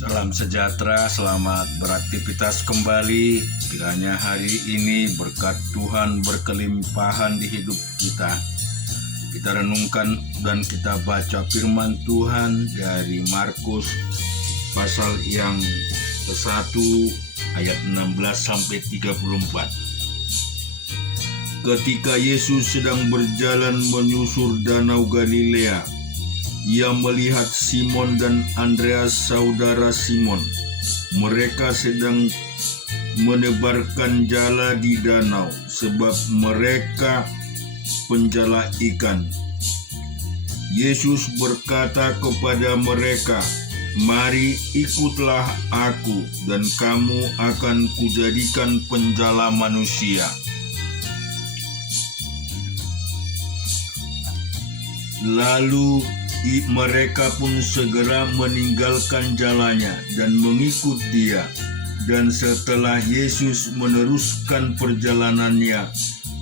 Salam sejahtera, selamat beraktivitas kembali. Kiranya hari ini berkat Tuhan berkelimpahan di hidup kita. Kita renungkan dan kita baca firman Tuhan dari Markus pasal yang ke-1 ayat 16 sampai 34. Ketika Yesus sedang berjalan menyusur danau Galilea, ia melihat Simon dan Andreas saudara Simon. Mereka sedang menebarkan jala di danau sebab mereka penjala ikan. Yesus berkata kepada mereka, "Mari ikutlah aku dan kamu akan kujadikan penjala manusia." Lalu mereka pun segera meninggalkan jalannya dan mengikut dia. Dan setelah Yesus meneruskan perjalanannya,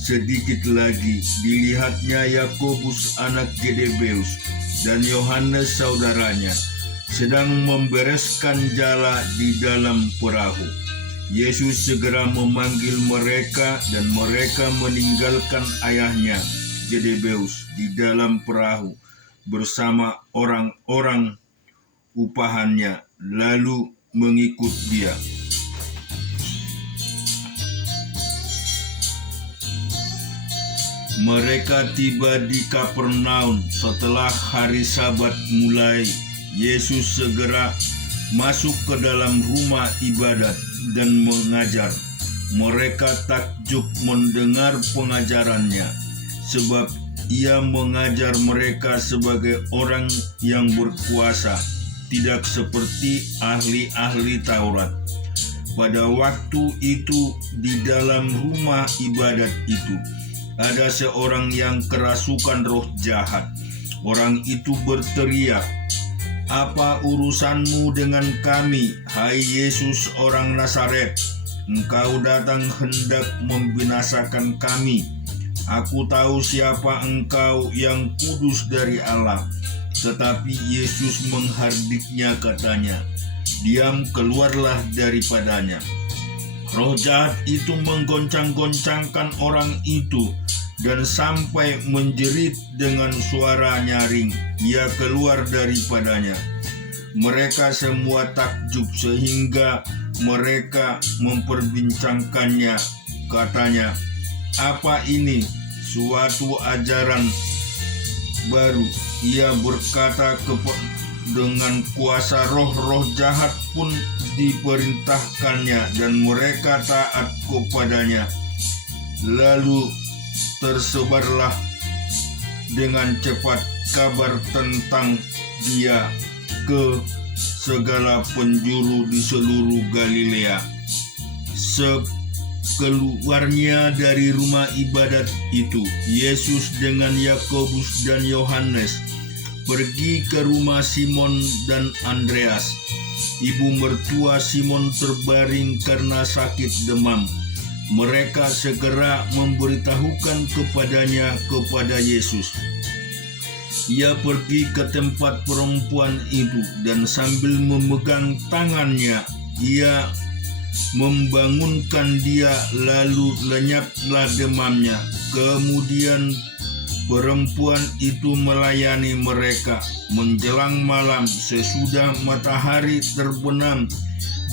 sedikit lagi dilihatnya Yakobus anak Zebedeus dan Yohanes saudaranya sedang membereskan jala di dalam perahu. Yesus segera memanggil mereka dan mereka meninggalkan ayahnya Zebedeus di dalam perahu bersama orang-orang upahannya, lalu mengikut dia. Mereka tiba di Kapernaum setelah hari Sabat mulai. Yesus segera masuk ke dalam rumah ibadat dan mengajar. Mereka takjub mendengar pengajarannya, sebab ia mengajar mereka sebagai orang yang berkuasa, tidak seperti ahli-ahli Taurat. Pada waktu itu di dalam rumah ibadat itu ada seorang yang kerasukan roh jahat. Orang itu berteriak, "Apa urusanmu dengan kami, hai Yesus orang Nazaret? Engkau datang hendak membinasakan kami. Aku tahu siapa engkau, yang kudus dari Allah." Tetapi Yesus menghardiknya, katanya, "Diam, keluarlah daripadanya." Roh jahat itu menggoncang-goncangkan orang itu, dan sampai menjerit dengan suara nyaring, ia keluar daripadanya. Mereka semua takjub sehingga mereka memperbincangkannya. Katanya, "Apa ini? Suatu ajaran baru." Ia berkata dengan kuasa roh-roh jahat pun diperintahkannya dan mereka taat kepadanya. Lalu tersebarlah dengan cepat kabar tentang dia ke segala penjuru di seluruh Galilea. Keluarnya dari rumah ibadat itu, Yesus dengan Yakobus dan Yohanes pergi ke rumah Simon dan Andreas. Ibu mertua Simon terbaring karena sakit demam. Mereka segera memberitahukan kepada Yesus. Ia pergi ke tempat perempuan itu dan sambil memegang tangannya, ia membangunkan dia, lalu lenyaplah demamnya. Kemudian perempuan itu melayani mereka. Menjelang malam, sesudah matahari terbenam,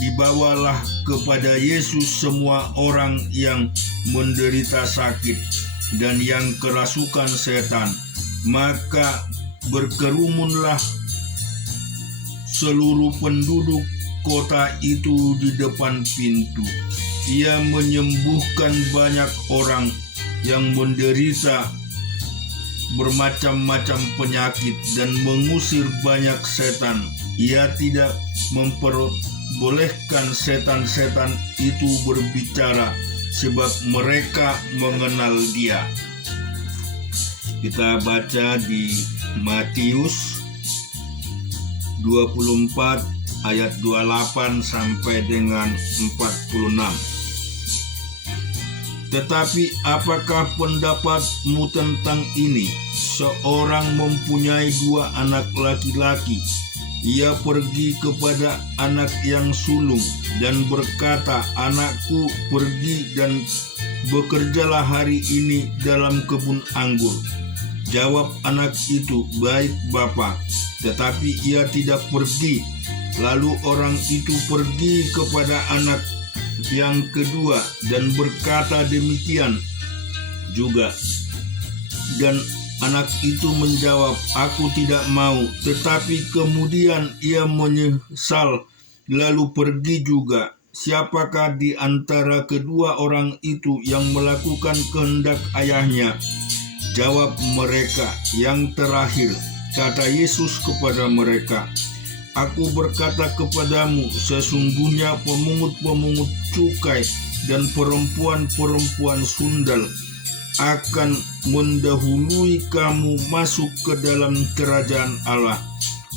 dibawalah kepada Yesus semua orang yang menderita sakit dan yang kerasukan setan. Maka berkerumunlah seluruh penduduk kota itu di depan pintu. Ia menyembuhkan banyak orang yang menderita bermacam-macam penyakit dan mengusir banyak setan. Ia tidak memperbolehkan setan-setan itu berbicara, sebab mereka mengenal dia. Kita baca di Matius 24 ayat 28 sampai dengan 46. "Tetapi apakah pendapatmu tentang ini? Seorang mempunyai 2 anak laki-laki. Ia pergi kepada anak yang sulung dan berkata, "Anakku, pergi dan bekerjalah hari ini dalam kebun anggur." Jawab anak itu, "Baik, Bapa." Tetapi ia tidak pergi. Lalu orang itu pergi kepada anak yang kedua dan berkata demikian juga. Dan anak itu menjawab, "Aku tidak mau." Tetapi kemudian ia menyesal lalu pergi juga. Siapakah di antara kedua orang itu yang melakukan kehendak ayahnya? Jawab mereka, "Yang terakhir." Kata Yesus kepada mereka, "Aku berkata kepadamu, sesungguhnya pemungut-pemungut cukai dan perempuan-perempuan sundal akan mendahului kamu masuk ke dalam kerajaan Allah.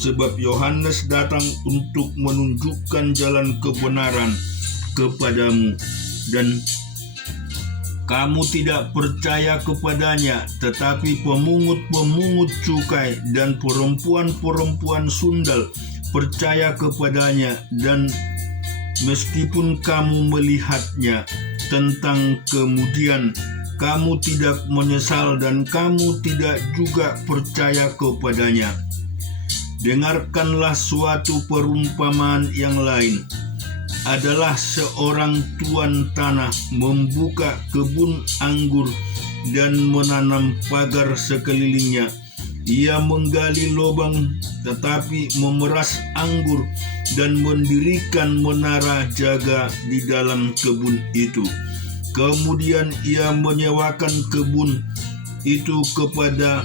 Sebab Yohanes datang untuk menunjukkan jalan kebenaran kepadamu, dan kamu tidak percaya kepadanya. Tetapi pemungut-pemungut cukai dan perempuan-perempuan sundal percaya kepadanya, dan meskipun kamu melihatnya, tentang kemudian kamu tidak menyesal dan kamu tidak juga percaya kepadanya. Dengarkanlah suatu perumpamaan yang lain. Adalah seorang tuan tanah membuka kebun anggur dan menanam pagar sekelilingnya. Ia menggali lubang tetapi memeras anggur dan mendirikan menara jaga di dalam kebun itu. Kemudian ia menyewakan kebun itu kepada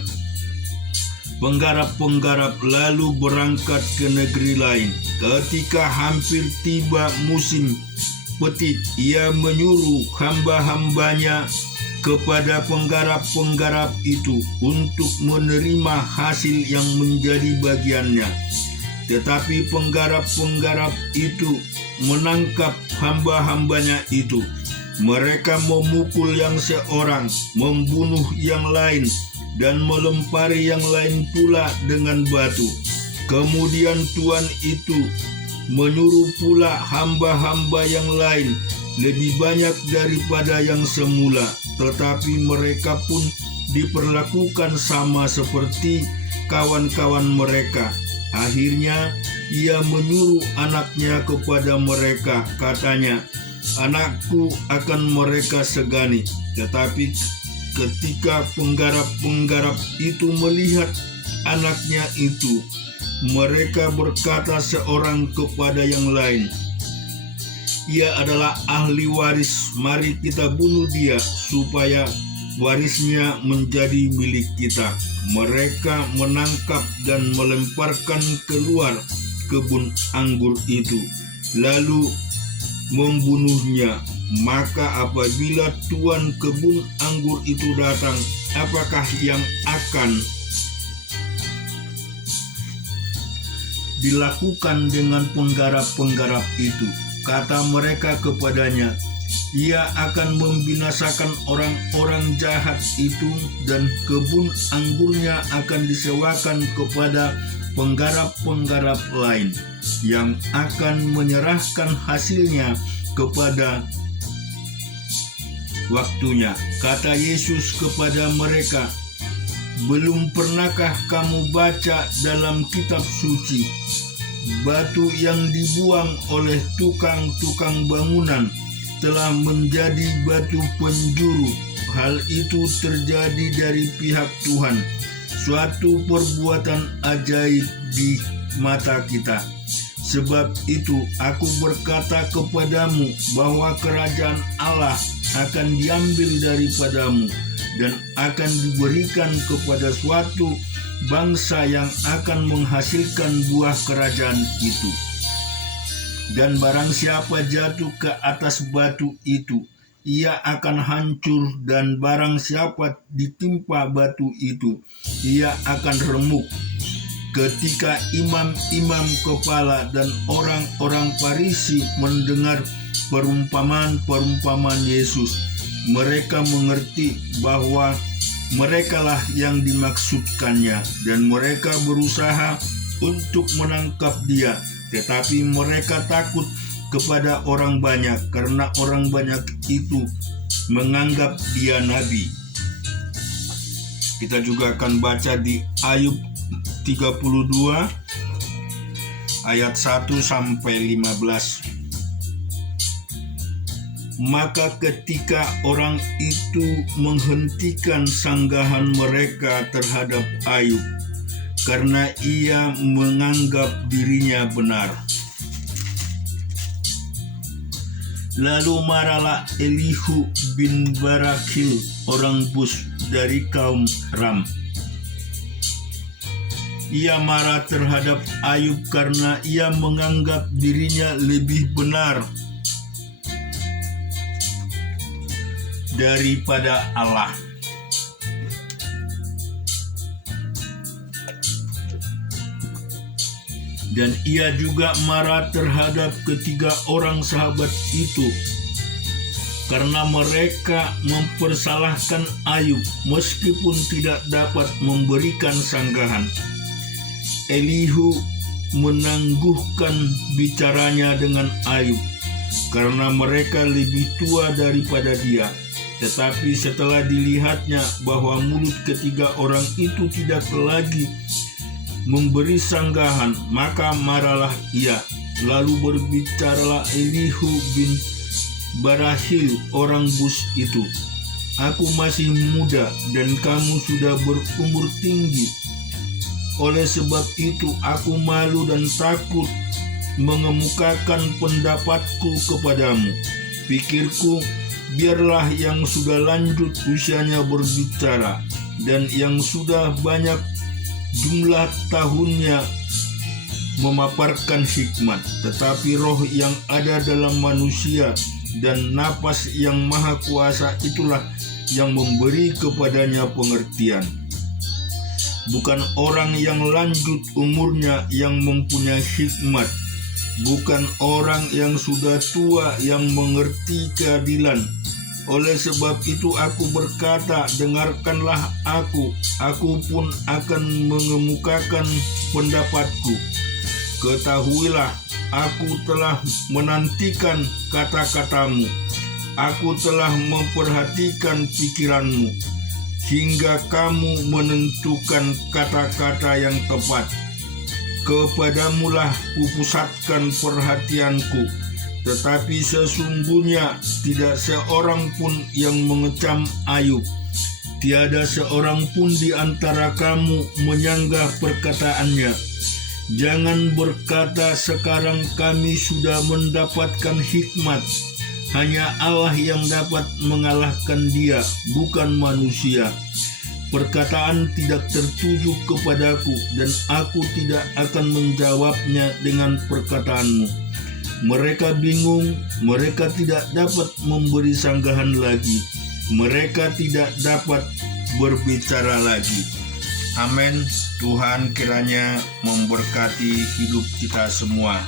penggarap-penggarap lalu berangkat ke negeri lain. Ketika hampir tiba musim petik, ia menyuruh hamba-hambanya kepada penggarap-penggarap itu untuk menerima hasil yang menjadi bagiannya. Tetapi penggarap-penggarap itu menangkap hamba-hambanya itu. Mereka memukul yang seorang, membunuh yang lain, dan melempari yang lain pula dengan batu. Kemudian tuan itu menyuruh pula hamba-hamba yang lain lebih banyak daripada yang semula, tetapi mereka pun diperlakukan sama seperti kawan-kawan mereka. Akhirnya ia menyuruh anaknya kepada mereka, katanya, "Anakku akan mereka segani." Tetapi ketika penggarap-penggarap itu melihat anaknya itu, mereka berkata seorang kepada yang lain, "Ia adalah ahli waris, mari kita bunuh dia supaya warisnya menjadi milik kita." Mereka menangkap dan melemparkan keluar kebun anggur itu, lalu membunuhnya. Maka apabila tuan kebun anggur itu datang, apakah yang akan dilakukan dengan penggarap-penggarap itu? Kata mereka kepadanya, "Ia akan membinasakan orang-orang jahat itu, dan kebun anggurnya akan disewakan kepada penggarap-penggarap lain yang akan menyerahkan hasilnya kepada waktunya." Kata Yesus kepada mereka, "Belum pernahkah kamu baca dalam kitab suci, batu yang dibuang oleh tukang-tukang bangunan telah menjadi batu penjuru? Hal itu terjadi dari pihak Tuhan, suatu perbuatan ajaib di mata kita. Sebab itu aku berkata kepadamu bahwa kerajaan Allah akan diambil daripadamu dan akan diberikan kepada suatu bangsa yang akan menghasilkan buah kerajaan itu. Dan barang siapa jatuh ke atas batu itu, ia akan hancur, dan barang siapa ditimpa batu itu, ia akan remuk." Ketika imam-imam kepala dan orang-orang Farisi mendengar perumpamaan-perumpamaan Yesus, mereka mengerti bahwa merekalah yang dimaksudkannya, dan mereka berusaha untuk menangkap dia, tetapi mereka takut kepada orang banyak karena orang banyak itu menganggap dia nabi. Kita juga akan baca di Ayub 32 ayat 1 sampai 15. Maka ketika orang itu menghentikan sanggahan mereka terhadap Ayub karena ia menganggap dirinya benar, lalu marahlah Elihu bin Barakil orang Bus dari kaum Ram. Ia marah terhadap Ayub karena ia menganggap dirinya lebih benar daripada Allah. Dan ia juga marah terhadap ketiga orang sahabat itu karena mereka mempersalahkan Ayub meskipun tidak dapat memberikan sanggahan. Elihu menangguhkan bicaranya dengan Ayub karena mereka lebih tua daripada dia. Tetapi setelah dilihatnya bahwa mulut ketiga orang itu tidak lagi memberi sanggahan, maka marahlah ia. Lalu berbicaralah Elihu bin Barahil orang Bus itu, "Aku masih muda dan kamu sudah berumur tinggi. Oleh sebab itu aku malu dan takut mengemukakan pendapatku kepadamu. Pikirku, biarlah yang sudah lanjut usianya berbicara, dan yang sudah banyak jumlah tahunnya memaparkan hikmat. Tetapi roh yang ada dalam manusia dan napas yang maha kuasa itulah yang memberi kepadanya pengertian. Bukan orang yang lanjut umurnya yang mempunyai hikmat, bukan orang yang sudah tua yang mengerti keadilan. Oleh sebab itu aku berkata, dengarkanlah aku pun akan mengemukakan pendapatku. Ketahuilah, aku telah menantikan kata-katamu, aku telah memperhatikan pikiranmu, hingga kamu menentukan kata-kata yang tepat. Kepadamulah kupusatkan perhatianku, tetapi sesungguhnya tidak seorang pun yang mengecam Ayub. Tiada seorang pun di antara kamu menyanggah perkataannya. Jangan berkata sekarang kami sudah mendapatkan hikmat. Hanya Allah yang dapat mengalahkan dia, bukan manusia. Perkataan tidak tertuju kepadaku, dan aku tidak akan menjawabnya dengan perkataanmu. Mereka bingung, mereka tidak dapat memberi sanggahan lagi, mereka tidak dapat berbicara lagi. Amin. Tuhan kiranya memberkati hidup kita semua.